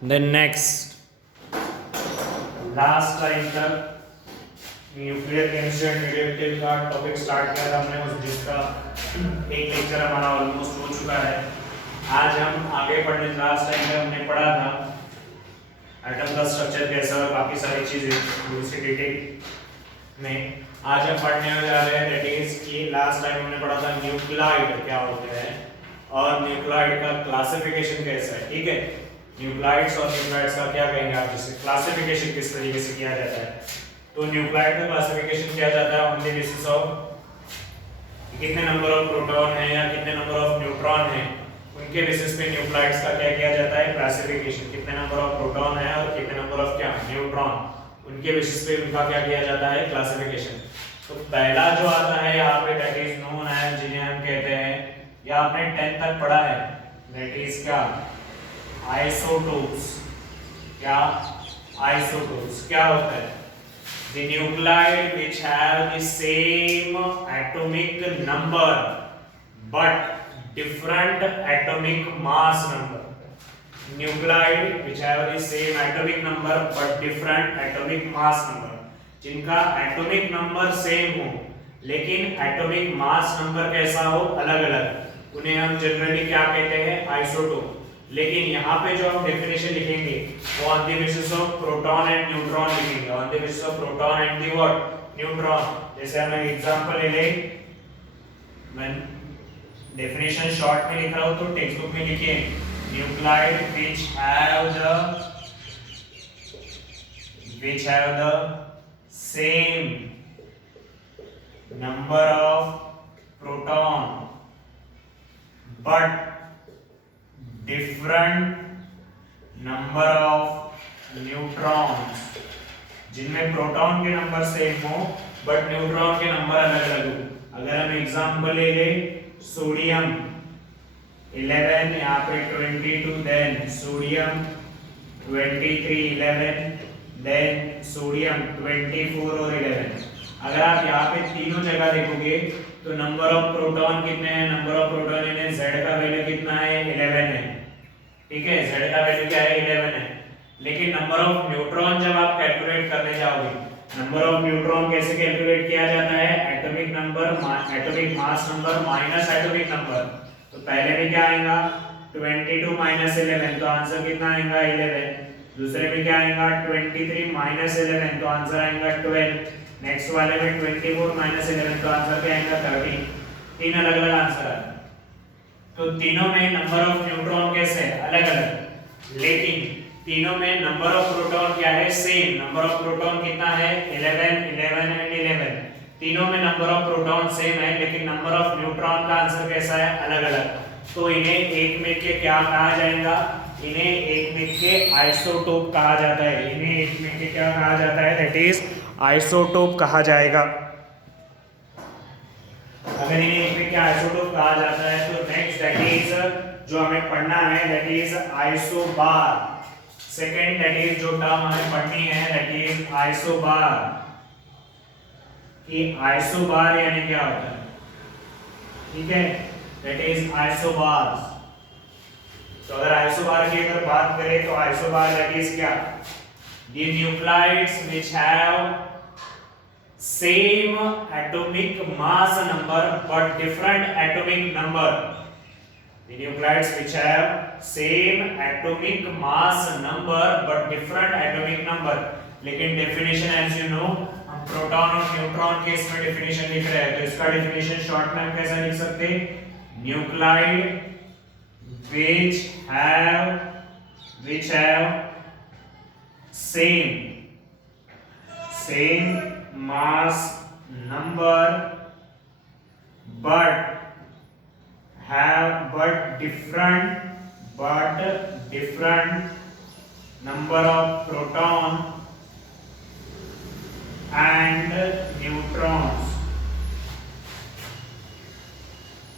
Then next last time तक nuclear chemistry and radioactive का topic start किया था हमने, उस जिसका एक लेक्चर हमारा ऑलमोस्ट हो चुका है। आज हम आगे पढ़ने, लास्ट टाइम में हमने पढ़ा था एटम का स्ट्रक्चर कैसा और काफी सारी चीजें दूसरी डिटेल में। आज हम पढ़ने जा रहे हैं दैट इज कि लास्ट टाइम हमने पढ़ा था न्यूक्लाइड क्या होते हैं और न्यूक्लाइड का क्लासिफिकेशन कैसा है। ठीक है, न्यूक्लाइड्स और न्यूक्लाइड्स का क्या कहेंगे आप, जैसे क्लासिफिकेशन किस तरीके से किया जाता है। तो न्यूक्लाइड का क्लासिफिकेशन किया जाता है ऑन द बेसिस ऑफ कितने नंबर ऑफ प्रोटॉन है या कितने नंबर ऑफ न्यूट्रॉन है, उनके बेसिस पे न्यूक्लाइड्स का क्या किया जाता है क्लासिफिकेशन। कितने नंबर ऑफ प्रोटॉन है और कितने नंबर ऑफ क्या न्यूट्रॉन, उनके बेसिस पे उनका क्या किया जाता है क्लासिफिकेशन। तो पहला जो आता है यहाँ पे दैट इज नोन है, जिन्हें हम कहते हैं या आपने 10th तक पढ़ा है, दैट इज क्या आइसोटोप्स। क्या आइसोटोप्स क्या होता है? The nuclide which have the same atomic number but different atomic mass number. Nuclide which have the same atomic number but different atomic mass number. जिनका एटॉमिक नंबर सेम हो लेकिन atomic mass number कैसा हो, अलग अलग, उन्हें हम generally क्या कहते हैं आइसोटोप। लेकिन यहाँ पे जो हम डेफिनेशन लिखेंगे वो on the basis of proton and neutron लिखेंगे, on the basis of proton and the what neutron. जैसे हम एग्जांपल ले लें, मैं डेफिनेशन शॉर्ट में लिख रहा हूँ तो टेक्स्ट बुक में लिखिए nuclide which have the same number of proton but different number of neutrons, जिनमें प्रोटॉन के नंबर सेम हो बट न्यूट्रॉन के नंबर अलग अलग हो। अगर हम एग्जांपल ले ले सोडियम 11 यहाँ पे 22, देन सोडियम 23 11, देन सोडियम 24 और 11। अगर आप यहाँ पे तीनों जगह देखोगे तो नंबर ऑफ प्रोटॉन कितने हैं, नंबर ऑफ प्रोटॉन इन्हें Z का वैल्यू कितना है 11 है। ठीक है, Z का वैल्यू क्या है 11 है। लेकिन नंबर ऑफ न्यूट्रॉन जब आप कैलकुलेट करने जाओगे, नंबर ऑफ न्यूट्रॉन कैसे कैलकुलेट किया जाता है, atomic number atomic mass number minus atomic number. तो पहले में क्या आएगा 22 माइनस 11, तो आंसर कितना आएगा 11। दूसरे में क्या आएगा 23 माइनस 11, तो आंसर आएगा 12। नेक्स्ट वाले में 24 माइनस 11, तो आंसर क्या आएगा 13। तीन अलग अलग आंसर है। तो तीनों में नंबर ऑफ न्यूट्रॉन कैसे है अलग अलग, लेकिन तीनों में नंबर ऑफ प्रोटॉन क्या है सेम। नंबर ऑफ प्रोटॉन कितना है 11 11 एंड 11। तीनों में नंबर ऑफ प्रोटॉन सेम है लेकिन नंबर ऑफ न्यूट्रॉन का आंसर कैसा है अलग अलग। तो इन्हें एक में के क्या कहा जाएगा, इन्हें एक में के आइसोटोप कहा जाता है। इन्हें एक में के क्या कहा जाता है, दैट इज आइसोटोप कहा जाएगा। अगर इन्हें एक में के आइसोटोप कहा जाता है तो नेक्स्ट दैट इज जो हमें पढ़ना है that is isobar. Second that is जो टर्म हमें पढ़नी है दैट इज आइसोबार। कि आइसोबार यानी क्या होता है, ठीक है, दैट इज आइसोबार। तो अगर आइसोबार की अगर बात करें तो आइसोबार दैट इज क्या, the nuclides which have same atomic mass number but different atomic number. The nuclides which have same atomic mass number but different atomic number. लेकिन definition as you know हम proton और neutron के इसमें definition लिख रहे हैं, तो इसका डेफिनेशन शॉर्ट में हम कैसे लिख सकते हैं, nuclide which have same mass number but different number of proton and neutrons.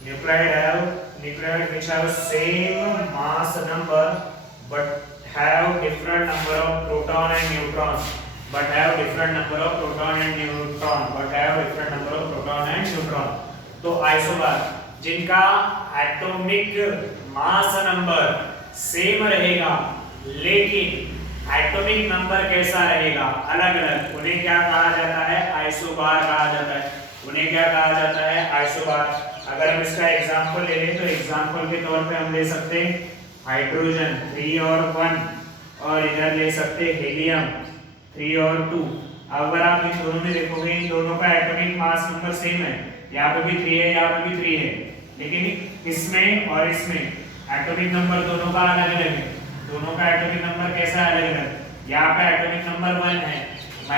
Nuclide which have same mass number but have different number of proton and neutron. तो आइसोबार जिनका एटॉमिक मास नंबर सेम रहेगा लेकिन atomic number कैसा रहेगा, अलग अलग। उन्हें क्या कहा जाता है, आइसोबार कहा जाता है। उन्हें क्या कहा जाता है, आइसोबार। अगर हम इसका एग्जांपल ले लें तो एग्जांपल के तौर पे हम ले सकते हैं हाइड्रोजन 3 और 1, और इधर ले सकते हैं हीलियम 3 और 2। अगर आप इन दोनों में देखोगे, इन दोनों का एटॉमिक मास नंबर सेम है, यहाँ पे भी 3 है, यहाँ पे भी 3 है, लेकिन इसमें और इसमें एटॉमिक नंबर दोनों का अलग अलग है। दोनों का एटॉमिक नंबर कैसा है, अलग अलग। यहाँ पे एटॉमिक नंबर 1 है,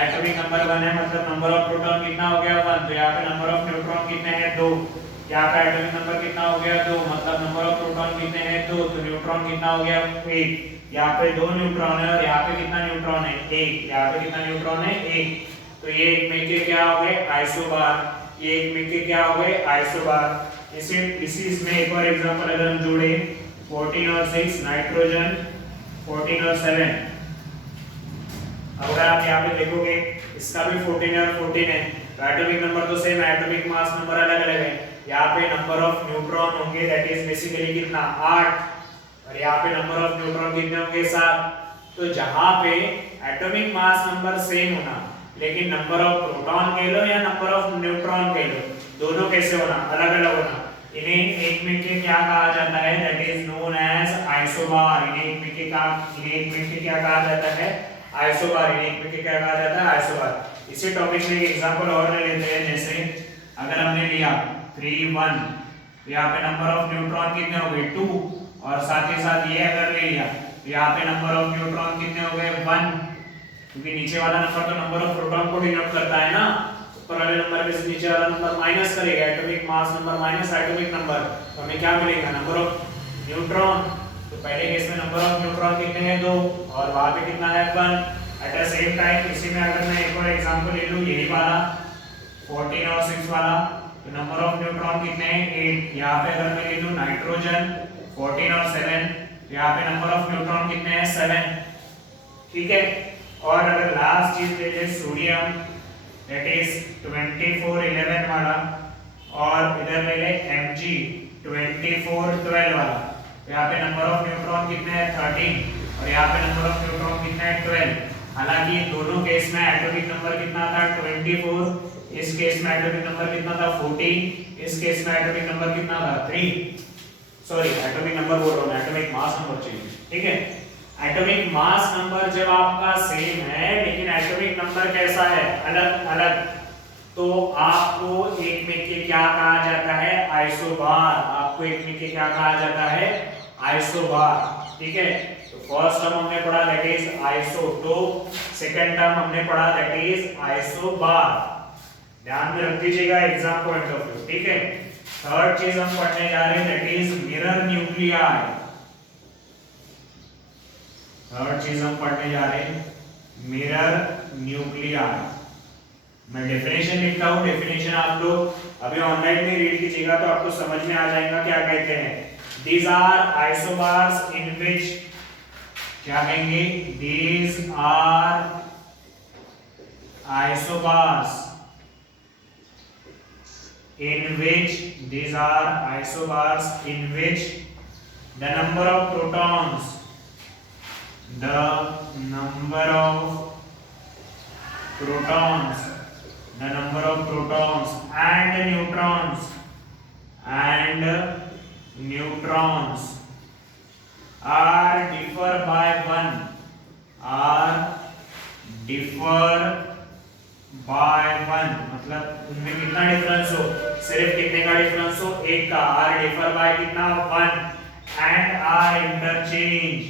एटॉमिक नंबर 1 है मतलब नंबर ऑफ प्रोटॉन कितना हो गया 1, तो यहाँ पे नंबर ऑफ न्यूट्रॉन कितने हैं 2। यहाँ पे एटॉमिक नंबर कितना हो गया 2, मतलब नंबर ऑफ प्रोटॉन कितने हैं 2, तो न्यूट्रॉन कितना हो गया 1। यहाँ पे 2 न्यूट्रॉन है और यहाँ पे कितना न्यूट्रॉन है 1, यहाँ पे कितना न्यूट्रॉन है 1। तो ये एक मिलके क्या हो गए, आइसोबार। ये एक मिलके क्या हो गए, आइसोबार। इसी इसमें एक और एग्जांपल अगर हम जोड़े 14 और 6 नाइट्रोजन 14 और 7। अगर आप यहाँ पे देखोगे इसका भी 14 और 14 है, तो एटॉमिक नंबर तो सेम है, एटॉमिक मास नंबर अलग अलग है। यहाँ पे नंबर ऑफ न्यूट्रॉन होंगे दैट इज बेसिकली कितना 8, और यहाँ पे नंबर ऑफ न्यूट्रॉन कितने होंगे 7। तो जहाँ पे एटॉमिक मास नंबर सेम होना, लेकिन नंबर ऑफ प्रोटॉन कह लो या नंबर ऑफ न्यूट्रॉन कह लो, दोनों कैसे होना, अलग अलग होना, इन्हें एक में के क्या कहा जाता है, that is known as isobar. इन्हें एक में के क्या कहा जाता है, आइसोबार। इन्हें एक में के क्या कहा जाता है, आइसोबार। इसी टॉपिक में एक एग्जांपल और ले लेते हैं, जैसे अगर हमने लिया 3 1, तो यहाँ पे नंबर ऑफ न्यूट्रॉन कितने हो गए 2, और साथ ही साथ ये अगर ले लिया तो यहाँ पे नंबर ऑफ न्यूट्रॉन कितने हो गए 1, क्योंकि नीचे वाला नंबर तो नंबर ऑफ प्रोटॉन को डिनोट करता है ना, ऊपर वाले नंबर में से नीचे वाला नंबर माइनस करेगा, atomic mass number minus atomic number, तो हमें क्या मिलेगा, नंबर ऑफ न्यूट्रॉन। तो पहले केस में नंबर ऑफ न्यूट्रॉन कितने हैं 2, और वहां पे कितना है 1। एट द सेम टाइम इसी में अगर मैं एक और एग्जांपल ले लूं, यही वाला 14 और 6 वाला, तो नंबर ऑफ न्यूट्रॉन कितने हैं 8। यहाँ पे अगर मैं ले लूं नाइट्रोजन 14 और 7, यहाँ पे नंबर ऑफ न्यूट्रॉन कितने हैं 7, ठीक है। और अगर लास्ट चीज ले ले सोडियम दैट इज 24 11 वाला, और इधर ले ले Mg 24 12 वाला, यहाँ पे नंबर ऑफ न्यूट्रॉन कितने हैं 13, और यहाँ पे नंबर ऑफ न्यूट्रॉन कितने हैं 12। हालांकि दोनों केस में एटॉमिक नंबर कितना था 24, इस केस में एटॉमिक नंबर कितना था 14, इस केस में एटॉमिक नंबर कितना था 3। सॉरी एटॉमिक नंबर बोल रहा हूं, एटॉमिक मास नंबर चाहिए, ठीक है। एटॉमिक मास नंबर जब आपका सेम है लेकिन एटॉमिक नंबर कैसा है, अलग अलग, तो आपको एक में के क्या कहा जाता है, आइसोबार। आपको एक में के क्या कहा जाता है, आइसोबार, ठीक है। तो फर्स्ट टर्म हमने पढ़ा that is isotope, second term हमने पढ़ा दैट इज आइसोबार। ध्यान में रख दीजिएगा एग्जाम पॉइंट ऑफ व्यू, ठीक है। थर्ड चीज हम पढ़ने जा रहे हैं that is mirror nuclei. Third चीज हम पढ़ने जा रहे हैं मिरर न्यूक्लियाई। मैं डेफिनेशन लिखता हूं, डेफिनेशन आप लोग अभी ऑनलाइन में रीड कीजिएगा तो आपको समझ में आ जाएगा क्या कहते हैं। These are isobars in which, क्या कहेंगे, These are isobars in which, these are isobars in which the number of protons, the number of protons, the number of protons and neutrons are differ by 1, are differ by 1, मतलब उनमें कितना difference हो, सिर्फ कितने का difference हो, एक का। are differ by कितना 1, and are interchange,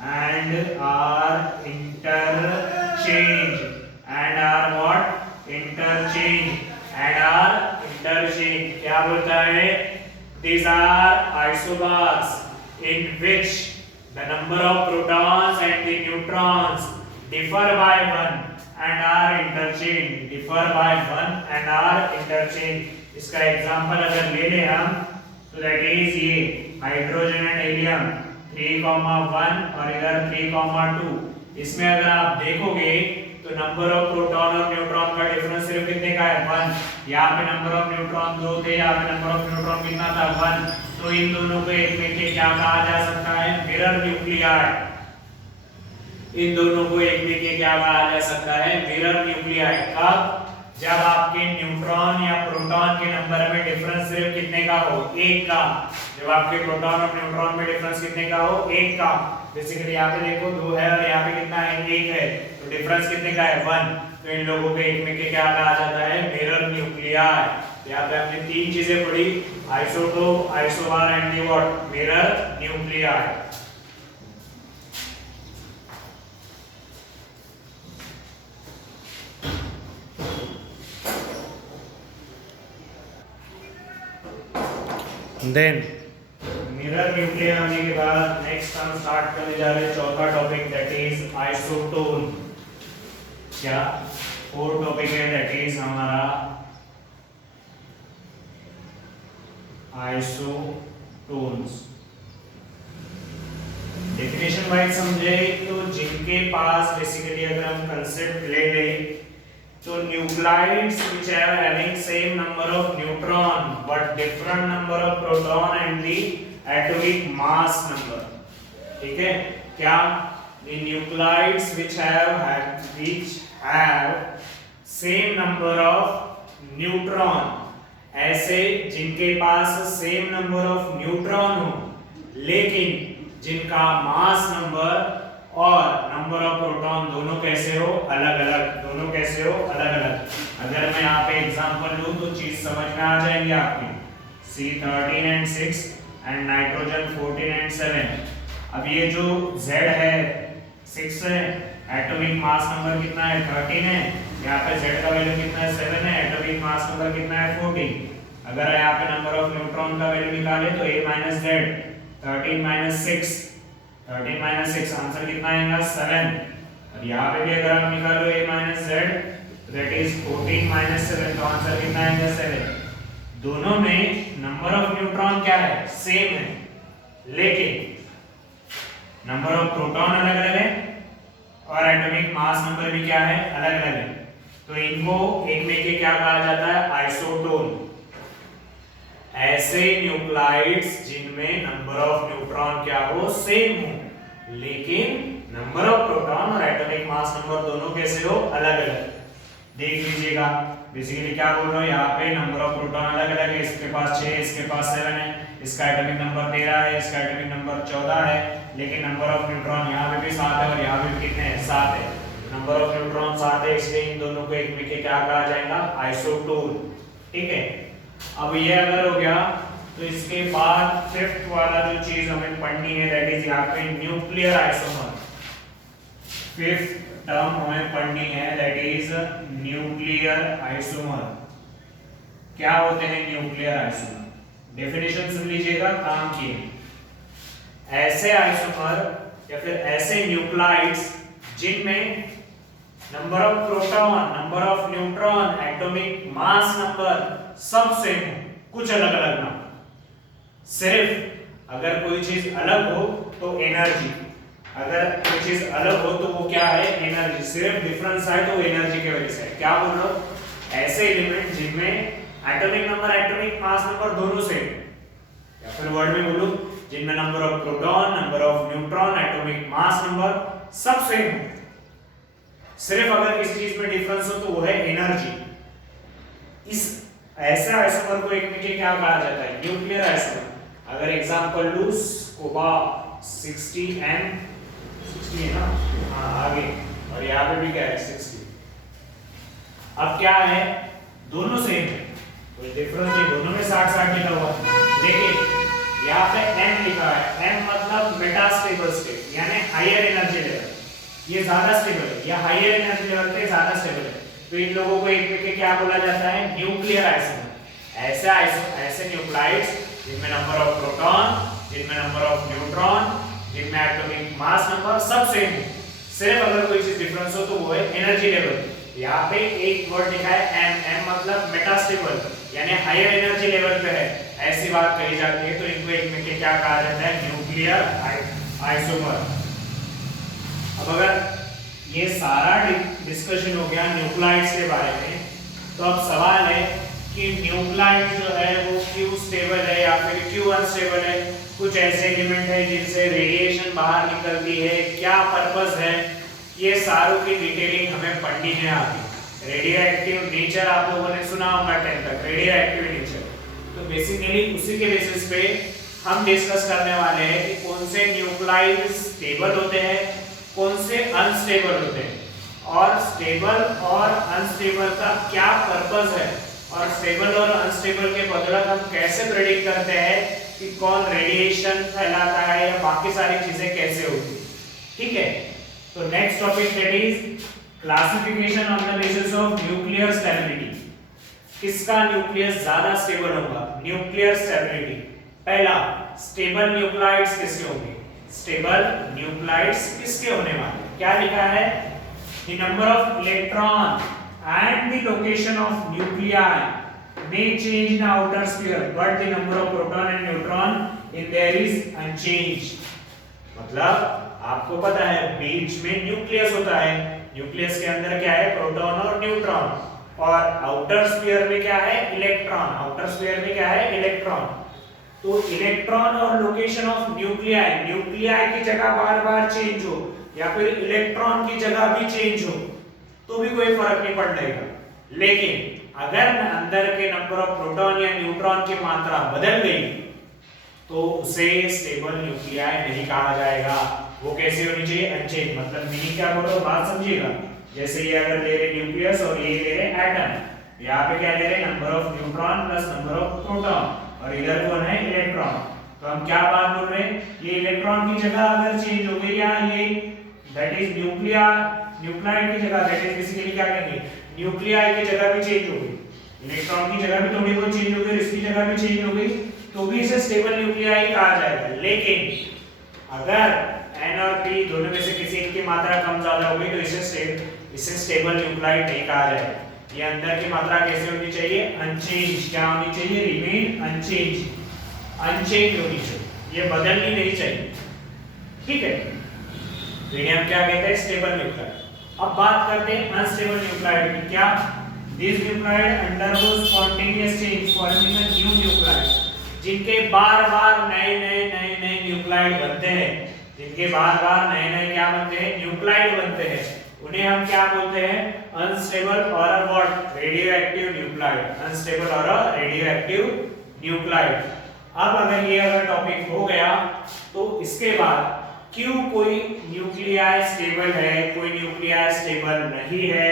and are interchange, and are what, interchange, and are interchange। क्या बोलता है, these are isobars in which the number of protons and the neutrons differ by 1 and are interchanged, differ by 1 and are interchanged। इसका example अगर ले लें हम तो that is ये हाइड्रोजन एंड हीलियम 3,1 और इधर 3,2। इसमें अगर आप देखोगे तो नंबर ऑफ प्रोटॉन और न्यूट्रॉन का डिफरेंस सिर्फ कितने का है 1। यहाँ पे नंबर ऑफ न्यूट्रॉन 2 थे, यहाँ पे नंबर ऑफ न्यूट्रॉन कितना था 1। तो इन दोनों को एक में के क्या कहा जा सकता है, मिरर न्यूक्लियाई। इन दोनों को एक में क्या कहा जा सकता है, मिरर न्यूक्लियाई। कब? जब आपके न्यूट्रॉन या प्रोटॉन के नंबर में डिफरेंस सिर्फ कितने का हो, एक का। जब आपके प्रोटॉन और न्यूट्रॉन में डिफरेंस कितने का हो, एक का। बेसिकली यहाँ पे देखो 2 है और यहाँ पे कितना है, 1 है, तो डिफरेंस कितने का है, 1। तो इन लोगों को एक में क्या कहा जाता है, मिरर न्यूक्लियाई। यहाँ पे हमने 3 चीजें पढ़ी, isotope, isomer and the what, mirror nuclei. Then mirror nuclear होने के बाद नेक्स्ट हम स्टार्ट करने जा रहे हैं चौथा टॉपिक, दैट इज आइसोटोन। क्या 4 टॉपिक है, दैट इज हमारा आइसोटोन्स। डेफिनेशन वाइज समझे तो जिनके पास बेसिकली अगर हम कंसेप्ट ले लें तो nuclides which are having same number of neutron but different number of proton and the atomic mass number, ठीक है क्या, the nuclides which have same number of neutron, ऐसे जिनके पास सेम नंबर ऑफ न्यूट्रॉन हो लेकिन जिनका मास नंबर और number of proton दोनों कैसे हो, अलग अलग, दोनों कैसे हो, अलग अलग। अगर मैं यहाँ पे एग्जांपल लूं तो चीज समझ में आ जाएंगे आपकी, C13 and 6 and nitrogen 14 and 7। अब ये जो Z है 6 है, एटॉमिक मास नंबर कितना है, 13 है, यहाँ पे Z का वैल्यू कितना है, 7 है, एटॉमिक मास नंबर कितना है, 14। अगर यहाँ पे नंबर ऑफ न्यूट्रॉन का वैल्यू निकाले तो A - Z, 13 - 6, 13 - 6 आंसर कितना आएगा, 7। और यहाँ पे भी अगर आप निकालो A - Z, दैट इज 14 - 7, तो आंसर कितना आएगा, 7। दोनों में नंबर ऑफ न्यूट्रॉन क्या है, सेम है, लेकिन नंबर ऑफ प्रोटॉन अलग अलग है और एटॉमिक मास नंबर भी क्या है, अलग अलग है। तो इनको एक में के क्या कहा जाता है, आइसोटोन। ऐसे न्यूक्लाइड्स जिनमें नंबर ऑफ न्यूट्रॉन क्या हो, सेम हो, लेकिन नंबर ऑफ प्रोटॉन और एटॉमिक मास नंबर दोनों कैसे हो, अलग अलग। देख लीजिएगा बेसिकली क्या बोल रहा हूं, यहाँ पे नंबर ऑफ प्रोटॉन अलग अलग है, इसके पास 6, इसके पास 7 है, इसका एटॉमिक नंबर 13 है, इसका एटॉमिक नंबर 14 है, लेकिन नंबर ऑफ न्यूट्रॉन यहाँ पे भी 7 है और यहाँ पे भी कितने हैं, 7 है। नंबर ऑफ न्यूट्रॉन 7 है, इसलिए इन दोनों को एक में क्या कहा जाएगा, आइसोटोन। ठीक है, अब ये अगर हो गया तो इसके बाद फिफ्थ वाला जो चीज हमें पढ़नी है, दैट इज यहाँ पे न्यूक्लियर आइसोमर। फिफ्थ टर्म हमें पढ़नी है, दैट इज न्यूक्लियर आइसोमर। क्या होते हैं न्यूक्लियर आइसोमर, डेफिनेशन सुन लीजिएगा, काम किए। ऐसे आइसोमर या फिर ऐसे न्यूक्लाइड्स जिनमें number of proton, number of neutron, atomic mass number सब सेम हो, कुछ अलग अलग ना। सिर्फ अगर कोई चीज अलग हो तो एनर्जी, अगर कोई चीज अलग हो तो वो क्या है, एनर्जी। सिर्फ डिफरेंस है तो एनर्जी की वजह से। क्या बोल रहा हूं, ऐसे एलिमेंट जिनमें atomic number, atomic mass number दोनों सेम, या फिर वर्ड में बोलूं जिनमें number of proton, number of neutron, atomic mass number सब सेम हो, सिर्फ अगर किसी चीज में डिफरेंस हो तो वो है एनर्जी। इस ऐसे आइसोमर को एक में क्या कहा जाता है, न्यूक्लियर आइसोमर। अगर एग्जांपल लूं स्कोबा 60M, 60 है ना, हाँ आगे, और यहाँ पे भी क्या है 60। अब क्या है, दोनों सेम है, कोई डिफरेंस नहीं, दोनों में 60-60 लिखा हुआ, लेकिन यहाँ पे M लिखा है। M मतलब मेटास्टेबल स्टेट, यानी हायर एनर्जी लेवल। ये ज्यादा स्टेबल है, या हायर एनर्जी लेवल पे ज्यादा स्टेबल है, तो इन लोगों को एक में क्या बोला जाता है, न्यूक्लियर आइसोमर। ऐसे न्यूक्लाइड्स जिनमें नंबर ऑफ प्रोटॉन, जिनमें नंबर ऑफ न्यूट्रॉन, जिनमें एटॉमिक मास नंबर सब सेम है, सिर्फ अगर कोई चीज डिफरेंस हो तो वो है एनर्जी लेवल। यहाँ पे एक वर्ड लिखा है M, M मतलब मेटास्टेबल, यानी हायर एनर्जी लेवल पे है, ऐसी बात कही जाती है। तो इनको एक में क्या कहा जाता है, न्यूक्लियर आइसोमर। अब अगर ये सारा डिस्कशन हो गया न्यूक्लाइड्स के बारे में, तो अब सवाल है कि न्यूक्लाइड जो है वो क्यों स्टेबल है या फिर क्यों अनस्टेबल है, कुछ ऐसे एलिमेंट है जिनसे रेडिएशन बाहर निकलती है, क्या पर्पस है, ये सारों की डिटेलिंग हमें पढ़नी है आगे। रेडियो एक्टिव नेचर आप लोगों ने सुना होगा 10th तक, रेडियो एक्टिव नेचर। तो बेसिकली उसी के बेसिस पे हम डिस्कस करने वाले हैं कि कौन से न्यूक्लाइड स्टेबल होते हैं, कौन से अनस्टेबल होते हैं, और स्टेबल और अनस्टेबल का क्या पर्पस है, और स्टेबल और अनस्टेबल के बदौलत हम कैसे प्रेडिक्ट करते हैं कि कौन रेडिएशन फैलाता है या बाकी सारी चीजें कैसे होती है। ठीक है, तो next topic that is classification on the basis of nuclear stability. किसका न्यूक्लियस ज्यादा स्टेबल होगा, न्यूक्लियर स्टेबिलिटी। पहला, स्टेबल न्यूक्लाइड्स किसके होंगे, स्टेबल न्यूक्लाइड्स किसके होने वाले, क्या लिखा है, the number of electron and the location of nuclei may change in the outer sphere but the number of proton and neutron in there is unchanged। मतलब आपको पता है बीच में न्यूक्लियस होता है, न्यूक्लियस के अंदर क्या है, प्रोटॉन और न्यूट्रॉन, और आउटर स्फीयर में क्या है, इलेक्ट्रॉन, आउटर स्फीयर में क्या है, इलेक्ट्रॉन। तो इलेक्ट्रॉन और लोकेशन ऑफ न्यूक्लियाई, न्यूक्लियाई की जगह बार-बार चेंज हो या फिर इलेक्ट्रॉन की जगह भी चेंज हो तो भी कोई फर्क नहीं पड़ेगा, लेकिन अगर अंदर के नंबर ऑफ प्रोटॉन या न्यूट्रॉन की मात्रा बदल गई तो उसे स्टेबल न्यूक्लियाई नहीं कहा जाएगा। वो कैसे होनी चाहिए, अनचेंज। मतलब मीनिंग क्या बोलो, बात समझिएगा। जैसे ये अगर ले रहे न्यूक्लियस और ये ले रहे एटम, यहाँ पे क्या ले रहे, number of neutron plus number of proton, और इधर कौन है, इलेक्ट्रॉन। तो हम क्या बात बोल रहे हैं, ये इलेक्ट्रॉन की जगह अगर चेंज हो गई या ये दैट इज न्यूक्लाइड की जगह, दैट इज बेसिकली क्या कहेंगे, न्यूक्लियाई की जगह भी चेंज हो गई, इलेक्ट्रॉन की जगह भी थोड़ी बहुत चेंज हो गई, इसकी जगह भी चेंज हो गई, तो भी इसे स्टेबल न्यूक्लियाई कहा जाएगा। लेकिन अगर n और p दोनों में से किसी एक की मात्रा कम ज्यादा हो गई तो इसे स्टेबल न्यूक्लाइड नहीं कहा जाएगा। ये अंदर की मात्रा कैसे होनी चाहिए, अनचेंज। क्या होनी चाहिए, रिमेन अनचेंज, अनचेंज होनी चाहिए, ये बदलनी नहीं चाहिए। ठीक है, तो ये हम क्या कहते हैं, स्टेबल न्यूक्लाइड। अब बात करते हैं अनस्टेबल न्यूक्लाइड की। क्या, this nuclide undergo spontaneous change forming a new nuclide, जिनके बार-बार नए न्यूक्लाइड बनते हैं, जिनके बार-बार नए क्या बनते हैं, न्यूक्लाइड बनते हैं, उन्हें हम क्या बोलते हैं, अनस्टेबल और what, radio active nuclide, unstable और रेडियो एक्टिव न्यूक्लाइड। अब अगर टॉपिक हो गया तो इसके बाद क्यों कोई न्यूक्लियाई स्टेबल है, कोई न्यूक्लियाई स्टेबल नहीं है,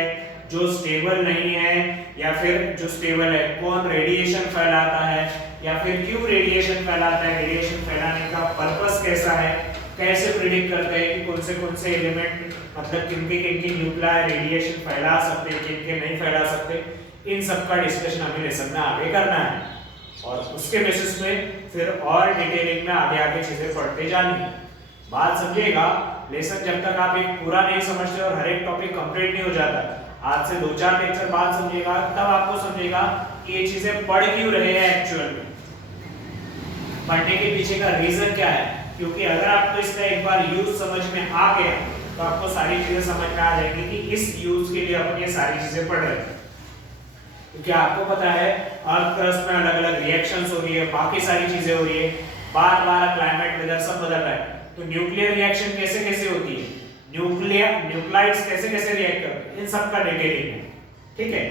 जो स्टेबल नहीं है या फिर जो स्टेबल है, कौन रेडिएशन फैलाता है या फिर क्यों रेडिएशन फैलाता है, रेडिएशन फैलाने का पर्पस कैसा है, कैसे प्रिडिक्ट करते हैं कि कौन से एलिमेंट मतलब किनके न्यूक्लियाई रेडिएशन फैला सकते हैं, किनके नहीं फैला सकते, इन सब का डिस्कशन हमें लेसन में आगे करना है, और उसके बेसिस पे फिर और डिटेलिंग में आगे चीजें पढ़ते जानी है। बात समझिएगा, लेसन जब तक आप एक पूरा नहीं समझते और हर एक टॉपिक कंप्लीट नहीं हो जाता, आज से 2-4 लेक्चर बाद समझिएगा, तब आपको समझेगा कि ये चीजें पढ़ क्यों रहे हैं एक्चुअल में, पढ़ने के पीछे का रीजन क्या है। क्योंकि अगर आपको इसका एक बार यूज समझ में आ गया तो आपको सारी चीजें समझ में आ जाएंगी कि इस यूज के लिए अपन ये सारी चीजें पढ़ रहे हैं। क्योंकि आपको पता है अर्थ क्रस्ट में अलग-अलग रिएक्शंस हो रही है, बाकी सारी चीजें हो रही है, बार-बार क्लाइमेट वेदर सब बदल रहा है, तो न्यूक्लियर रिएक्शन कैसे होती है, न्यूक्लियाइड्स कैसे रिएक्ट करते हैं, इन सब का डिटेलिंग है। ठीक है,